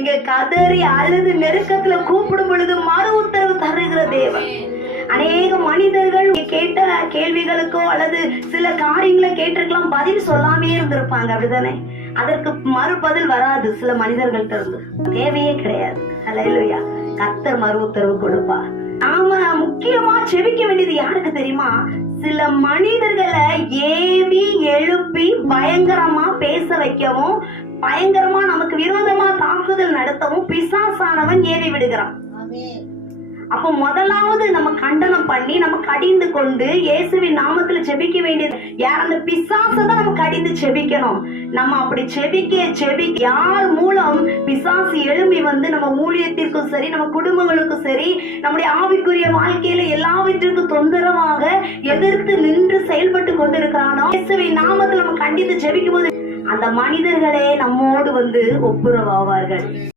நீங்க கதறி அழுது நெருக்கத்துல கூப்பிடும் பொழுது மறு உத்தரவு தருகிற தேவன். அநேக மனிதர்கள் கேட்ட கேள்விகளுக்கோ அல்லது சில காரியங்களை கேட்டிருக்கலாம் பதில் சொல்லாமே இருந்திருப்பாங்க அப்படிதானே அதற்கு மறுபதில் வராது சில மனிதர்கள்ட்ட இருந்து. தேவையே கிடையாது. அலையிலுயா. கத்தர் மறு உத்தரவு கொடுப்பா. நாம முக்கியமா செபிக்க வேண்டியது யாருக்கு தெரியுமா? சில மனிதர்களை ஏவி எழுப்பி பயங்கரமா பேச வைக்கவும் பயங்கரமா தாக்குதல் நடத்தவும் பிசாசானவன் ஏவி விடுகிறான். அப்போ முதலாவது நம்ம கண்டனம் பண்ணி நம்ம கடிந்து கொண்டு இயேசுவின் நாமத்துல செபிக்க வேண்டியது யார்? அந்த பிசாசை தான் நம்ம கடிந்து செபிக்கணும் நம்ம அப்படி செபிக்க செபிக்க யார் மூலம் பிசாசு எழும்பி வந்து நம்ம ஊழியத்திற்கும் சரி நம்ம குடும்பங்களுக்கும் சரி நம்முடைய ஆவிக்குரிய வாழ்க்கையில எல்லாவற்றிற்கும் தொந்தரவாக எதிர்த்து நின்று செயல்பட்டு கொண்டிருக்கிறானோ? இயேசுவின் நாமத்துல நம்ம கண்டித்து ஜெபிக்கும் போது அந்த மனிதர்களே நம்மோடு வந்து ஒப்புரவாவார்கள்.